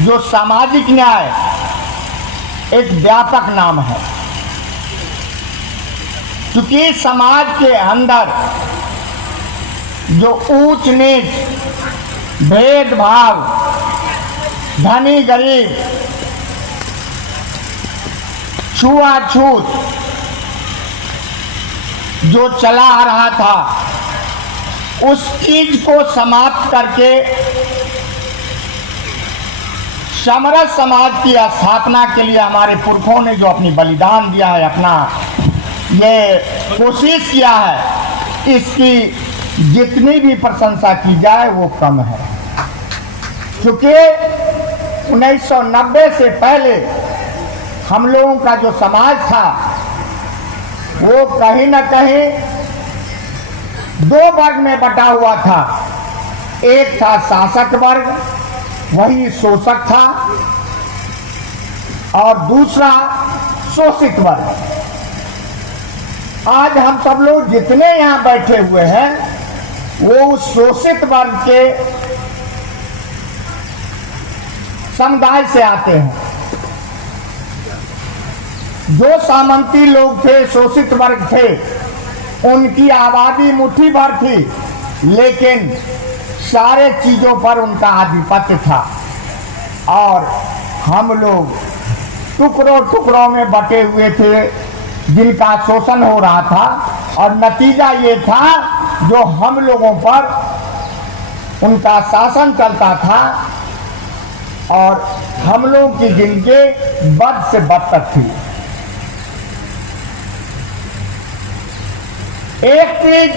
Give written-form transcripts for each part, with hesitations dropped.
जो सामाजिक न्याय एक व्यापक नाम है, क्योंकि समाज के अंदर जो ऊंच नीच, भेदभाव, धनी गरीब, छुआछूत जो चला आ रहा था, उस चीज को समाप्त करके समरस समाज की स्थापना के लिए हमारे पुरखों ने जो अपनी बलिदान दिया है, अपना ये कोशिश किया है, इसकी जितनी भी प्रशंसा की जाए वो कम है। क्योंकि 1990 से पहले हम लोगों का जो समाज था वो कहीं न कहीं दो वर्ग में बटा हुआ था। एक था शासक वर्ग, वही शोषक था, और दूसरा शोषित वर्ग। आज हम सब लोग जितने यहाँ बैठे हुए हैं वो उस शोषित वर्ग के समुदाय से आते हैं। जो सामंती लोग थे, शोषित वर्ग थे, उनकी आबादी मुट्ठी भर थी, लेकिन सारे चीजों पर उनका आधिपत्य था, और हम लोग टुकड़ों टुकड़ों में बटे हुए थे जिनका शोषण हो रहा था। और नतीजा ये था जो हम लोगों पर उनका शासन चलता था और हम लोगों की जिंदगी बद से बदतर थी। एक चीज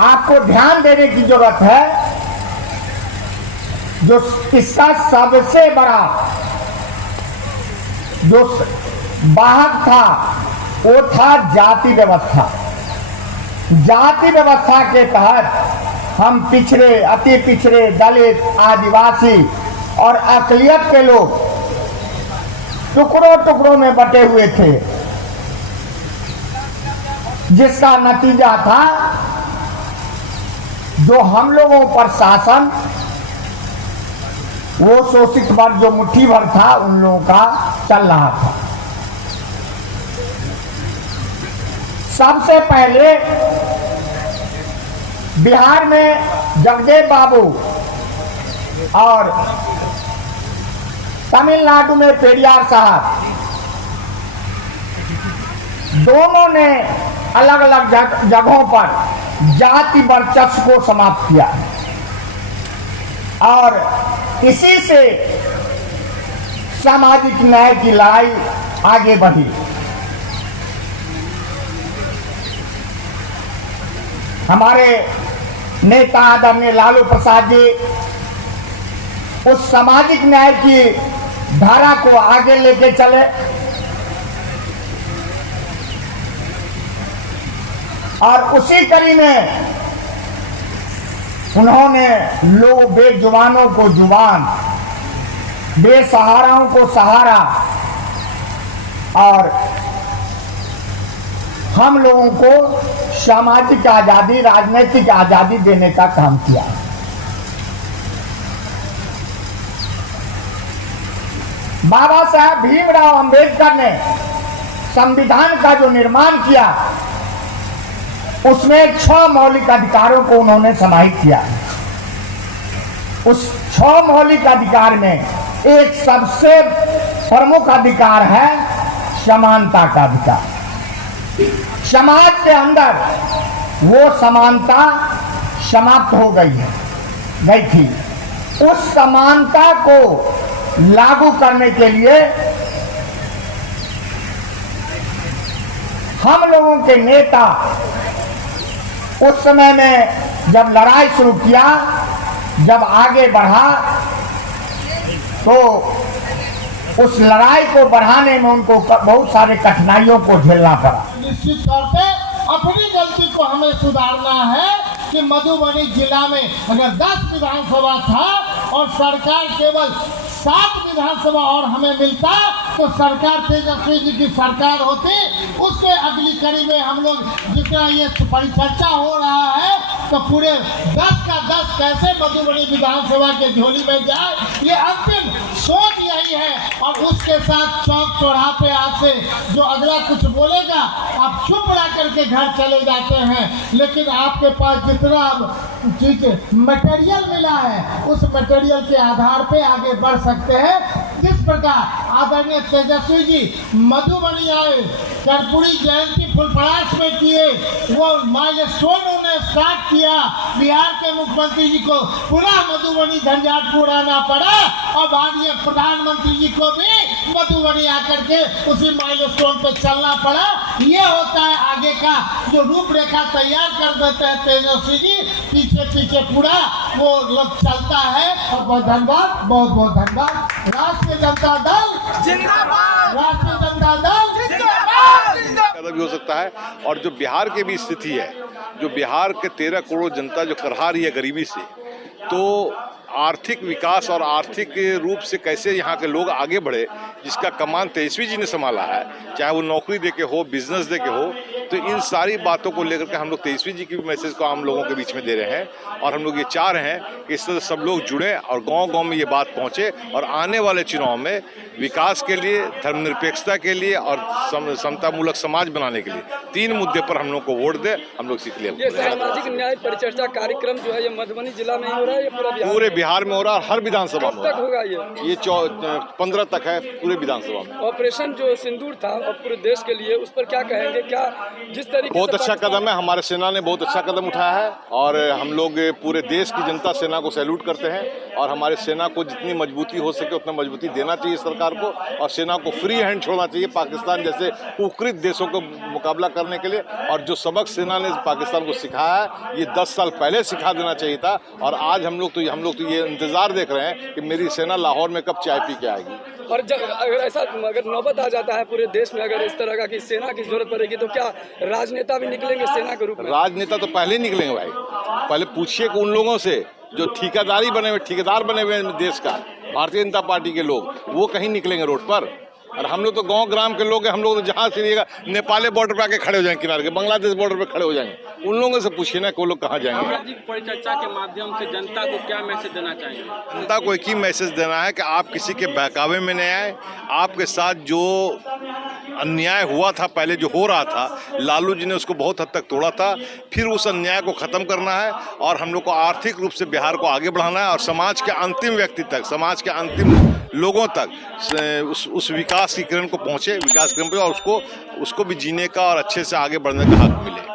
आपको ध्यान देने की जरूरत है, जो इसका सबसे बड़ा जो वाहक था वो था जाति व्यवस्था। जाति व्यवस्था के तहत हम पिछड़े, अति पिछड़े, दलित, आदिवासी और अकलियत के लोग टुकड़ों टुकड़ों में बटे हुए थे, जिसका नतीजा था जो हम लोगों पर शासन, वो शोषित वर्ग जो मुट्ठी भर था उन लोगों का चल रहा था। सबसे पहले बिहार में जगदेव बाबू और तमिलनाडु में पेरियार साहब, दोनों ने अलग अलग जगहों पर जाति वर्चस्व को समाप्त किया, और इसी से सामाजिक न्याय की लड़ाई आगे बढ़ी। हमारे नेता आदरणीय लालू प्रसाद जी उस सामाजिक न्याय की धारा को आगे लेके चले, और उसी कड़ी में उन्होंने लोग बेजुबानों को जुबान, बेसहाराओं को सहारा, और हम लोगों को सामाजिक आजादी, राजनीतिक आजादी देने का काम किया। बाबा साहब भीमराव अंबेडकर ने संविधान का जो निर्माण किया, उसमें 6 मौलिक अधिकारों को उन्होंने समाहित किया। उस 6 मौलिक अधिकार में एक सबसे प्रमुख अधिकार है समानता का अधिकार। समाज के अंदर वो समानता समाप्त हो गई थी। उस समानता को लागू करने के लिए हम लोगों के नेता उस समय में जब लड़ाई शुरू किया, जब आगे बढ़ा, तो उस लड़ाई को बढ़ाने में उनको बहुत सारे कठिनाइयों को झेलना पड़ा। निश्चित तौर पे अपनी गलती को हमें सुधारना है कि मधुबनी जिला में अगर 10 विधानसभा था और सरकार केवल 7 विधानसभा और हमें मिलता तो सरकार तेजस्वी जी की सरकार होती। उसके अगली कड़ी में हम लोग जितना ये परिचर्चा हो रहा है तो पूरे 10 का 10 कैसे मधुबनी विधानसभा के झोली में जाए, ये अंतिम सोच यही है। और उसके साथ चौक चौराहे आज से जो अगला कुछ बोलेगा आप चुप रह करके घर चले जाते हैं, लेकिन आपके पास जितना चीज मटेरियल मिला है उस मटेरियल के आधार पे आगे बढ़ सकते हैं। जिस प्रकार आदरणीय तेजस्वी जी मधुबनी आए, कर्पूरी जयंती फुलपरास में किए, वो माइलस्टोन उन्होंने स्टार्ट किया, बिहार के मुख्यमंत्री जी को पुनः मधुबनी झंझाट उड़ाना पड़ा और माननीय प्रधानमंत्री जी को भी मधुबनी आकर के उसी माइलस्टोन पे चलना पड़ा। ये होता है आगे का जो रूपरेखा तैयार कर देते हैं तेजस्वी जी, पीछे पीछे पूरा वो लोग चलता है। और बहुत धन्यवाद, बहुत बहुत धन्यवाद। राष्ट्रीय जनता दल जिंदाबाद, राष्ट्रीय जनता दल जिंदाबाद। भी हो सकता है। और जो बिहार की भी स्थिति है, जो बिहार के 13 करोड़ जनता जो करहा रही है गरीबी से, तो आर्थिक विकास और आर्थिक रूप से कैसे यहाँ के लोग आगे बढ़े, जिसका कमान तेजस्वी जी ने संभाला है, चाहे वो नौकरी दे के हो, बिजनेस दे के हो, तो इन सारी बातों को लेकर के हम लोग तेजस्वी जी की भी मैसेज को आम लोगों के बीच में दे रहे हैं। और हम लोग ये चाह रहे हैं कि इस तरह सब लोग जुड़ें और गांव-गांव में ये बात पहुंचे और आने वाले चुनाव में विकास के लिए, धर्मनिरपेक्षता के लिए और समतामूलक समाज बनाने के लिए 3 मुद्दे पर हम लोग को वोट दे। हम लोग सीख लिया। ये सामाजिक न्याय परिचर्चा कार्यक्रम जो है ये मधुबनी जिला में ही हो रहा है, ये पूरे बिहार में हो रहा है, हर विधानसभा में तक होगा। ये 15 तक है पूरे विधानसभा में। ऑपरेशन जो सिंदूर था और पूरे देश के लिए, उस पर क्या कहेंगे? क्या जिस तरीके बहुत अच्छा कदम है, हमारे सेना ने बहुत अच्छा कदम उठाया है और हम लोग पूरे देश की जनता सेना को सैल्यूट करते हैं। और हमारे सेना को जितनी मजबूती हो सके उतना मजबूती देना चाहिए सरकार को, और सेना को फ्री हैंड छोड़ना चाहिए पाकिस्तान जैसे कुकृत देशों को मुकाबला करने के लिए। और जो सबक सेना ने पाकिस्तान को सिखाया है, ये 10 साल पहले सिखा देना चाहिए था। और आज हम लोग तो ये इंतजार देख रहे हैं कि मेरी सेना लाहौर में कब चाय पी के आएगी। और जब अगर नौबत आ जाता है पूरे देश में, अगर इस तरह का कि सेना की जरूरत पड़ेगी, तो क्या राजनेता भी निकलेंगे सेना के रूप में? राजनेता तो पहले निकलेंगे भाई। पहले पूछिए कि उन लोगों से जो ठेकेदार बने हुए हैं देश का, भारतीय जनता पार्टी के लोग, वो कहीं निकलेंगे रोड पर। और हम लोग तो गांव ग्राम के लोग हैं, हम लोग तो जहाँ से नेपाल बॉर्डर पे आके खड़े हो जाएंगे, किनारे के बांग्लादेश बॉर्डर पे खड़े हो जाएंगे। उन लोगों से पूछिए ना कि वो लोग कहाँ जाएंगे। परिचर्चा के माध्यम से जनता को क्या मैसेज देना चाहिए? जनता को एक ही मैसेज देना है कि आप किसी के बहकावे में नहीं आए। आपके साथ जो अन्याय हुआ था, पहले जो हो रहा था, लालू जी ने उसको बहुत हद तक तोड़ा था। फिर उस अन्याय को ख़त्म करना है और हम लोग को आर्थिक रूप से बिहार को आगे बढ़ाना है और समाज के अंतिम व्यक्ति तक, समाज के अंतिम लोगों तक उस विकास की किरण को पहुँचे, विकास किरण पे, और उसको भी जीने का और अच्छे से आगे बढ़ने का हक मिले।